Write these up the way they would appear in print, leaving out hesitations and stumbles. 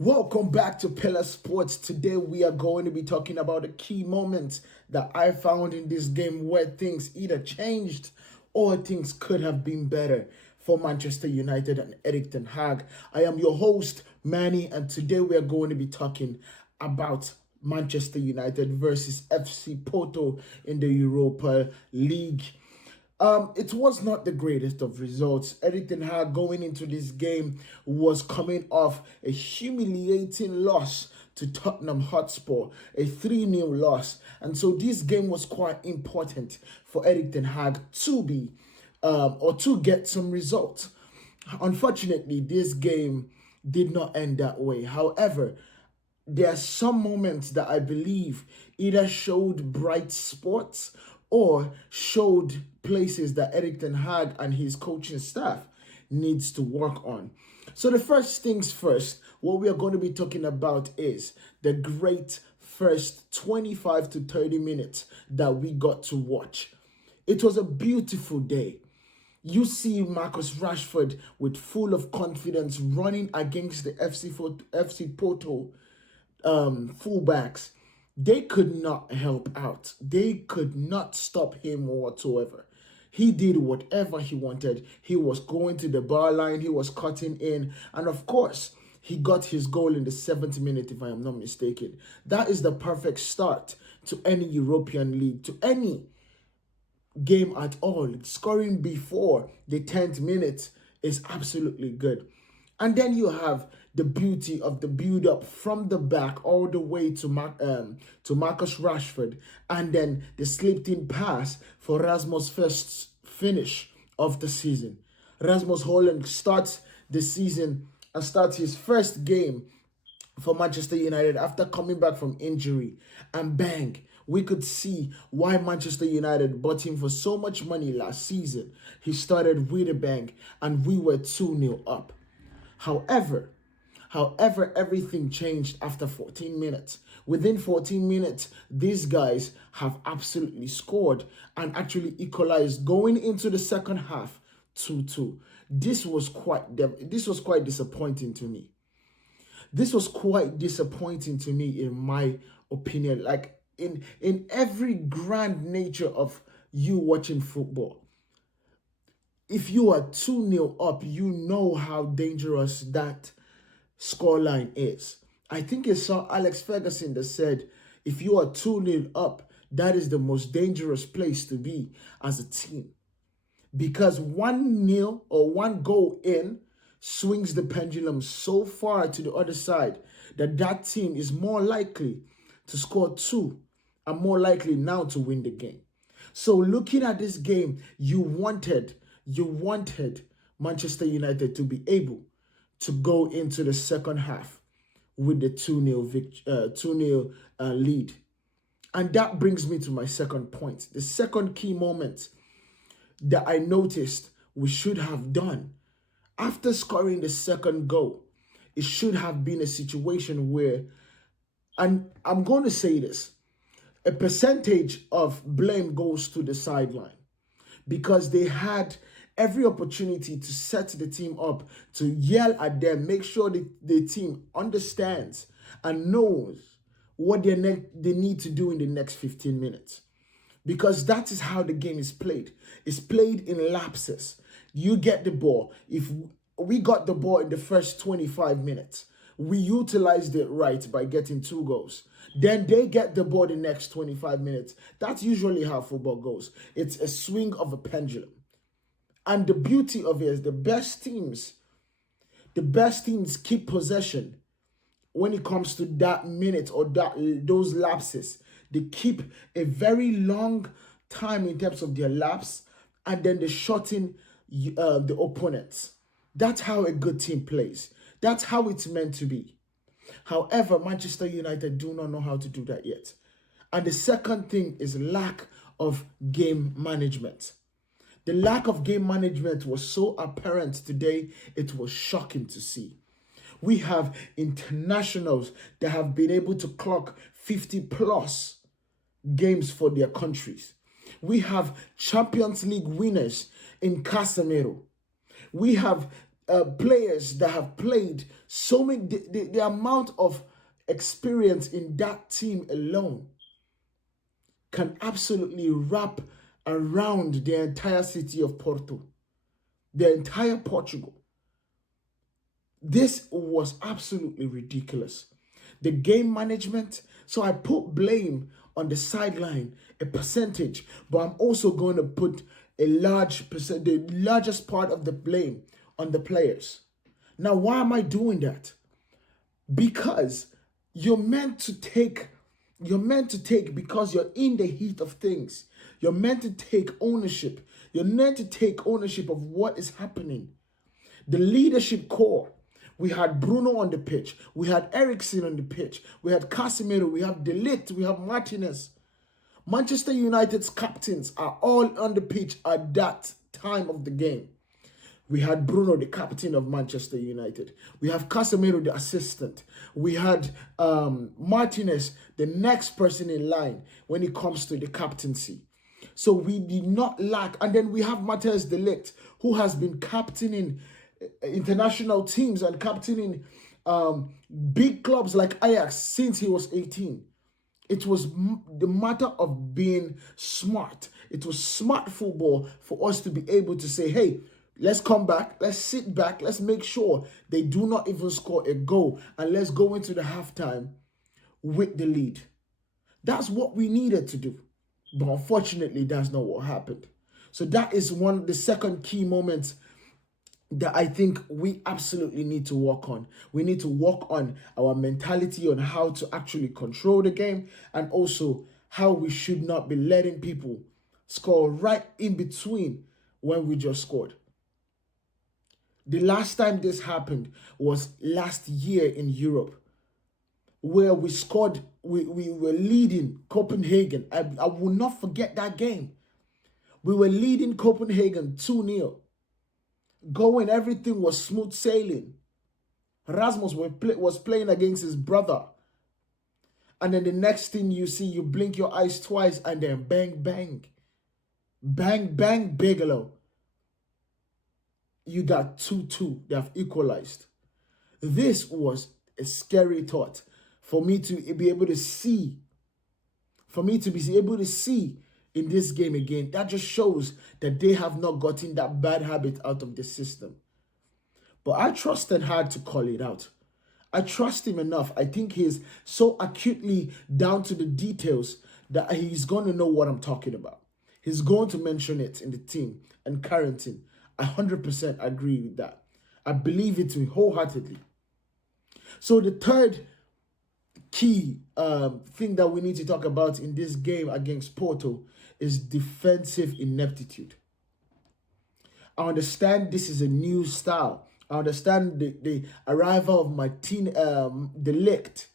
Welcome back to Pillar Sports. Today we are going to be talking about the key moments that I found in this game where things either changed or things could have been better for Manchester United and Erik ten Hag. I am your host, Manny, and today we are going to be talking about Manchester United versus FC Porto in the Europa League. It was not the greatest of results. Erik ten Hag going into this game was coming off a humiliating loss to Tottenham Hotspur, a 3-0 loss. And so this game was quite important for Erik ten Hag to be or to get some results. Unfortunately, this game did not end that way. However, there are some moments that I believe either showed bright spots or showed places that Erik ten Hag and his coaching staff needs to work on. So the first things first, what we are going to be talking about is the great first 25 to 30 minutes that we got to watch. It was a beautiful day. You see Marcus Rashford with full of confidence running against the FC Porto fullbacks. They could not help out. They could not stop him whatsoever. He did whatever he wanted. He was going to the bar line. He was cutting in. And of course, he got his goal in the 7th minute, if I am not mistaken. That is the perfect start to any European league, to any game at all. Scoring before the 10th minute is absolutely good. And then you have the beauty of the build-up from the back all the way to Marcus Rashford, and then the slipped-in pass for Rasmus' first finish of the season. Rasmus Højlund starts the season and starts his first game for Manchester United after coming back from injury, and bang, we could see why Manchester United bought him for so much money last season. He started with a bang, and we were 2-0 up. However, everything changed after 14 minutes. Within 14 minutes, these guys have absolutely scored and actually equalized going into the second half 2-2. This was quite disappointing to me. This was quite disappointing to me, in my opinion. Like in every grand nature of you watching football, if you are 2-0 up, you know how dangerous that scoreline is. I think it's Sir Alex Ferguson that said, if you are 2-0 up, that is the most dangerous place to be as a team. Because 1-0 or one goal in swings the pendulum so far to the other side that team is more likely to score 2 and more likely now to win the game. So looking at this game, you wanted Manchester United to be able to go into the second half with the 2-0 lead. And that brings me to my second point. The second key moment that I noticed we should have done after scoring the second goal, it should have been a situation where, and I'm going to say this, a percentage of blame goes to the sideline, because they had every opportunity to set the team up, to yell at them, make sure the team understands and knows what they need to do in the next 15 minutes. Because that is how the game is played. It's played in lapses. You get the ball. If we got the ball in the first 25 minutes, we utilized it right by getting 2 goals. Then they get the ball the next 25 minutes. That's usually how football goes. It's a swing of a pendulum. And the beauty of it is the best teams keep possession when it comes to that minute or those lapses. They keep a very long time in terms of their laps, and then they shorten the opponents. That's how a good team plays. That's how it's meant to be. However, Manchester United do not know how to do that yet. And the second thing is lack of game management. The lack of game management was so apparent today, it was shocking to see. We have internationals that have been able to clock 50 plus games for their countries. We have Champions League winners in Casemiro. We have players that have played so many, the amount of experience in that team alone can absolutely wrap around the entire city of Porto, the entire Portugal. This was absolutely ridiculous. The game management, so I put blame on the sideline, a percentage, but I'm also going to put a large percent, the largest part of the blame on the players. Now, why am I doing that? Because you're meant to take because you're in the heat of things. You're meant to take ownership. You're meant to take ownership of what is happening. The leadership core. We had Bruno on the pitch. We had Eriksen on the pitch. We had Casemiro. We have De Ligt. We have Martinez. Manchester United's captains are all on the pitch at that time of the game. We had Bruno, the captain of Manchester United. We have Casemiro, the assistant. We had Martinez, the next person in line when it comes to the captaincy. So we did not lack. And then we have Matthijs de Ligt, who has been captaining international teams and captaining big clubs like Ajax since he was 18. It was the matter of being smart. It was smart football for us to be able to say, hey, let's come back, let's sit back, let's make sure they do not even score a goal, and let's go into the halftime with the lead. That's what we needed to do. But unfortunately, that's not what happened. So that is the second key moment that I think we absolutely need to work on. We need to work on our mentality on how to actually control the game, and also how we should not be letting people score right in between when we just scored. The last time this happened was last year in Europe, where we scored, we were leading Copenhagen. I will not forget that game. We were leading Copenhagen 2-0. Going, everything was smooth sailing. Rasmus was playing against his brother. And then the next thing you see, you blink your eyes twice and then bang, bang. Bang, bang, Bigelow. You got 2-2. They have equalized. This was a scary thought for me to be able to see. For me to be able to see in this game again. That just shows that they have not gotten that bad habit out of the system. But I trusted hard to call it out. I trust him enough. I think he's so acutely down to the details that he's going to know what I'm talking about. He's going to mention it in the team and Carrington. I 100% agree with that. I believe it wholeheartedly. So the third key thing that we need to talk about in this game against Porto is defensive ineptitude. I understand this is a new style. I understand the arrival of De Ligt.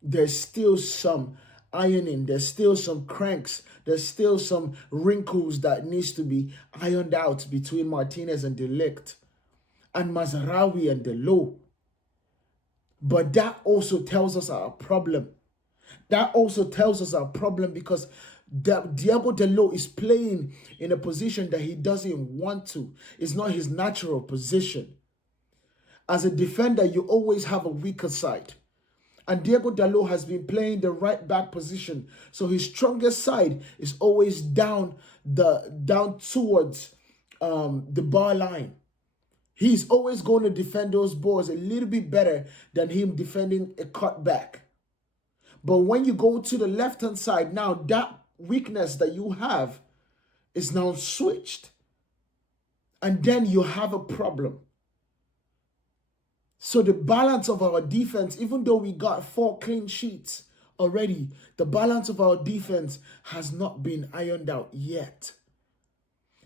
There's still some ironing. There's still some cranks. There's still some wrinkles that needs to be ironed out between Martinez and De Ligt, and Mazraoui and Delot. But that also tells us our problem. That also tells us our problem because Diego Delot is playing in a position that he doesn't want to. It's not his natural position. As a defender, you always have a weaker side. And Diego Dalot has been playing the right back position. So his strongest side is always down towards the bar line. He's always going to defend those balls a little bit better than him defending a cutback. But when you go to the left-hand side, now that weakness that you have is now switched. And then you have a problem. So the balance of our defense, even though we got 4 clean sheets already, the balance of our defense has not been ironed out yet.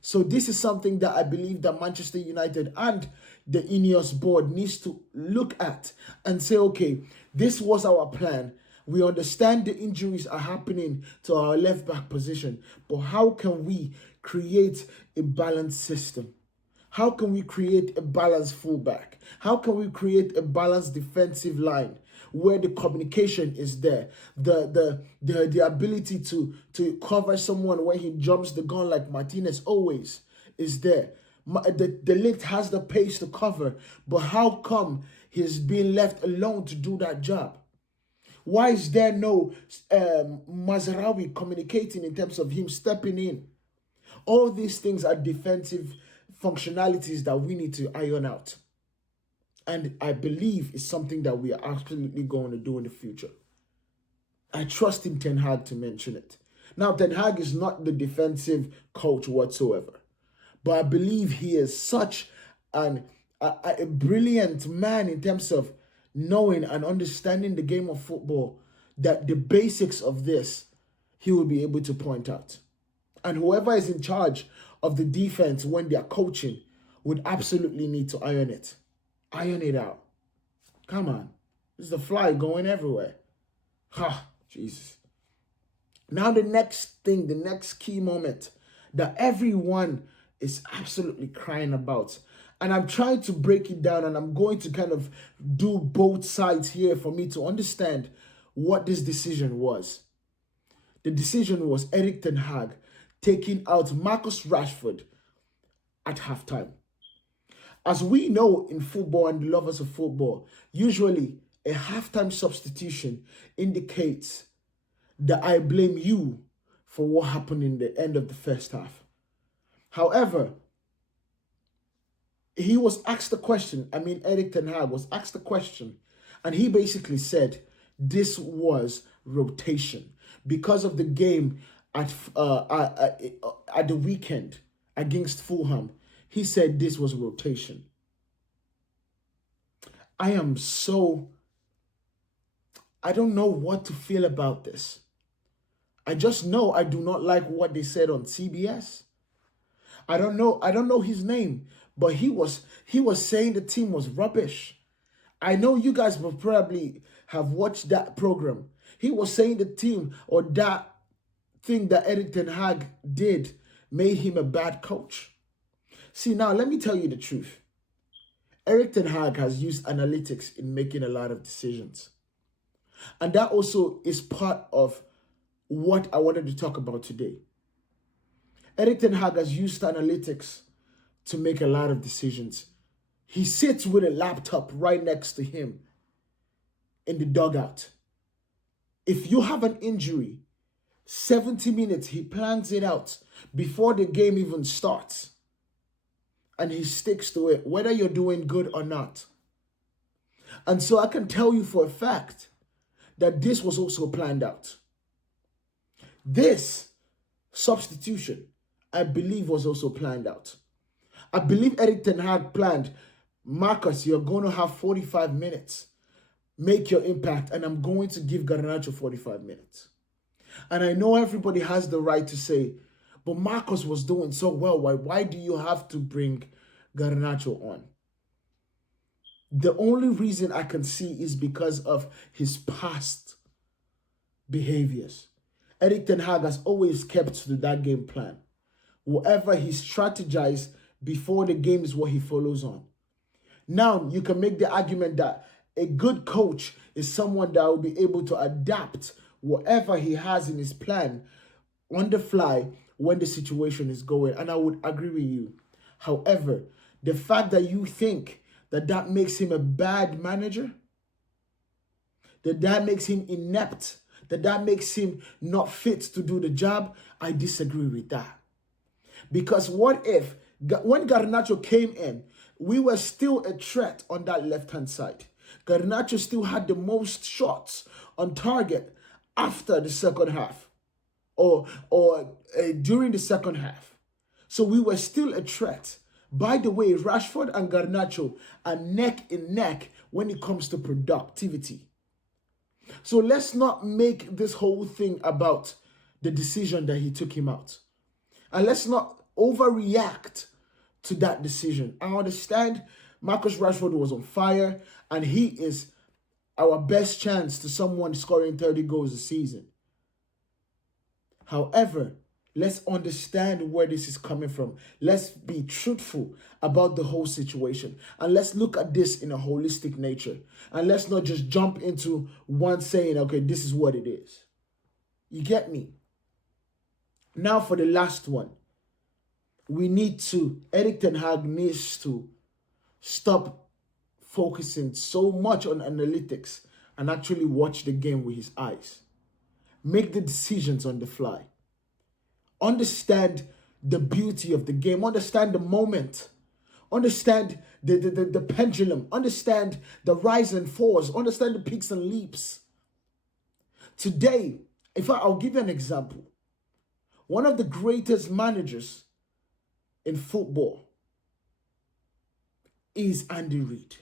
So this is something that I believe that Manchester United and the Ineos board needs to look at and say, okay, this was our plan. We understand the injuries are happening to our left back position, but how can we create a balanced system? How can we create a balanced fullback? How can we create a balanced defensive line where the communication is there? The ability to cover someone when he jumps the gun like Martinez always is there. The Ligt has the pace to cover, but how come he's being left alone to do that job? Why is there no Mazraoui communicating in terms of him stepping in? All these things are defensive functionalities that we need to iron out. And I believe it's something that we are absolutely going to do in the future. I trust in Ten Hag to mention it. Now, Ten Hag is not the defensive coach whatsoever, but I believe he is such a brilliant man in terms of knowing and understanding the game of football that the basics of this, he will be able to point out. And whoever is in charge of the defense when they are coaching would absolutely need to iron it. Iron it out. Come on. This is the fly going everywhere. Ha, Jesus. Now the next thing, the next key moment that everyone is absolutely crying about. And I'm trying to break it down, and I'm going to kind of do both sides here for me to understand what this decision was. The decision was Erik ten Hag taking out Marcus Rashford at halftime. As we know in football and the lovers of football, usually a halftime substitution indicates that I blame you for what happened in the end of the first half. However, he was asked the question, Erik ten Hag was asked the question, and he basically said this was rotation because of the game at the weekend against Fulham. He said this was rotation. I don't know what to feel about this. I just know I do not like what they said on CBS. I don't know his name, but he was saying the team was rubbish. I know you guys will probably have watched that program. He was saying the team, or that thing that Erik ten Hag did, made him a bad coach. See, now let me tell you the truth. Erik ten Hag has used analytics in making a lot of decisions. And that also is part of what I wanted to talk about today. Erik ten Hag has used analytics to make a lot of decisions. He sits with a laptop right next to him in the dugout. If you have an injury, 70 minutes, he plans it out before the game even starts. And he sticks to it, whether you're doing good or not. And so I can tell you for a fact that this was also planned out. This substitution, I believe, was also planned out. I believe Erik ten Hag planned, Marcus, you're going to have 45 minutes. Make your impact, and I'm going to give Garnacho 45 minutes. And I know everybody has the right to say, but Marcus was doing so well. Why do you have to bring Garnacho on? The only reason I can see is because of his past behaviors. Erik ten Hag has always kept to that game plan. Whatever he strategized before the game is what he follows on. Now, you can make the argument that a good coach is someone that will be able to adapt whatever he has in his plan on the fly when the situation is going. And I would agree with you. However, the fact that you think that makes him a bad manager, that makes him inept, that makes him not fit to do the job, I disagree with that. Because what if, when Garnacho came in, we were still a threat on that left-hand side. Garnacho still had the most shots on target after the second half or during the second half. So we were still a threat. By the way, Rashford and Garnacho are neck and neck when it comes to productivity. So let's not make this whole thing about the decision that he took him out. And let's not overreact to that decision. I understand Marcus Rashford was on fire, and he is our best chance to someone scoring 30 goals a season. However, let's understand where this is coming from. Let's be truthful about the whole situation. And let's look at this in a holistic nature. And let's not just jump into one saying, okay, this is what it is. You get me? Now for the last one. Erik Ten Hag needs to stop focusing so much on analytics and actually watch the game with his eyes. Make the decisions on the fly. Understand the beauty of the game. Understand the moment. Understand the pendulum. Understand the rise and falls. Understand the peaks and leaps. Today, I'll give you an example. One of the greatest managers in football is Andy Reid.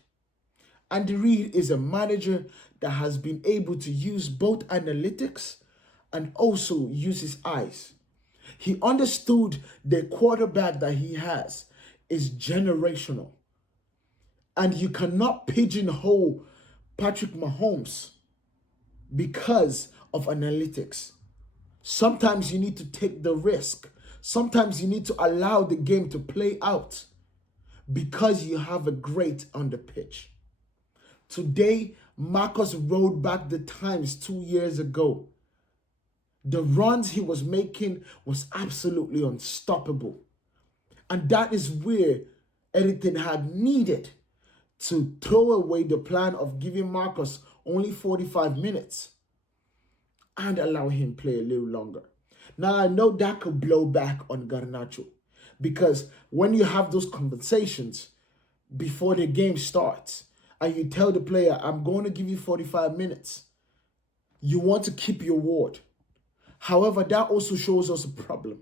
Andy Reid is a manager that has been able to use both analytics and also use his eyes. He understood the quarterback that he has is generational. And you cannot pigeonhole Patrick Mahomes because of analytics. Sometimes you need to take the risk. Sometimes you need to allow the game to play out because you have a great on the pitch. Today, Marcus rolled back the times 2 years ago. The runs he was making was absolutely unstoppable. And that is where Erik Ten Hag needed to throw away the plan of giving Marcus only 45 minutes and allow him play a little longer. Now, I know that could blow back on Garnacho because when you have those conversations before the game starts and you tell the player, I'm going to give you 45 minutes, you want to keep your word. However, that also shows us a problem.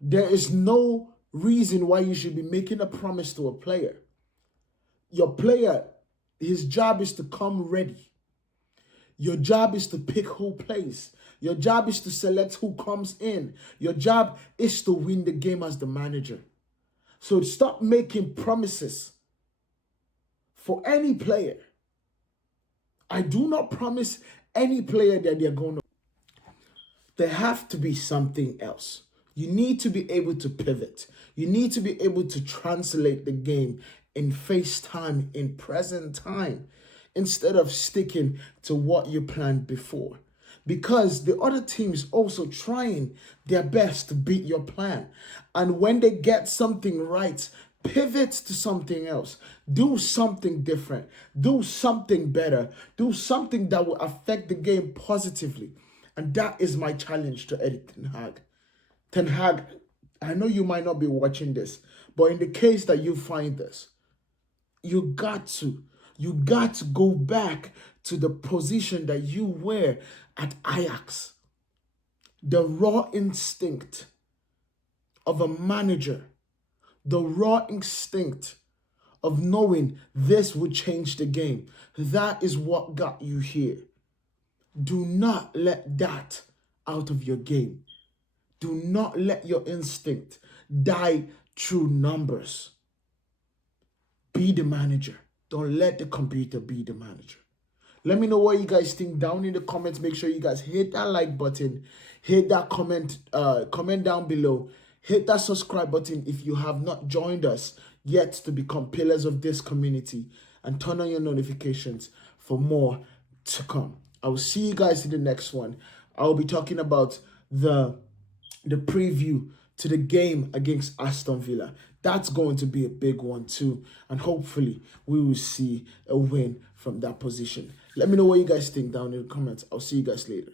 There is no reason why you should be making a promise to a player. Your player, his job is to come ready. Your job is to pick who plays. Your job is to select who comes in. Your job is to win the game as the manager. So stop making promises for any player. I do not promise any player that they're going to. There have to be something else. You need to be able to pivot. You need to be able to translate the game in FaceTime, in present time, instead of sticking to what you planned before. Because the other team is also trying their best to beat your plan. And when they get something right, pivot to something else. Do something different. Do something better. Do something that will affect the game positively. And that is my challenge to Erik Ten Hag. Ten Hag, I know you might not be watching this, but in the case that you find this, you got to go back to the position that you were at Ajax. The raw instinct of a manager, the raw instinct of knowing this would change the game. That is what got you here. Do not let that out of your game. Do not let your instinct die through numbers. Be the manager. Don't let the computer be the manager. Let me know what you guys think down in the comments. Make sure you guys hit that like button. Hit that comment down below. Hit that subscribe button if you have not joined us yet to become pillars of this community. And turn on your notifications for more to come. I will see you guys in the next one. I will be talking about the preview to the game against Aston Villa. That's going to be a big one too. And hopefully we will see a win from that position. Let me know what you guys think down in the comments. I'll see you guys later.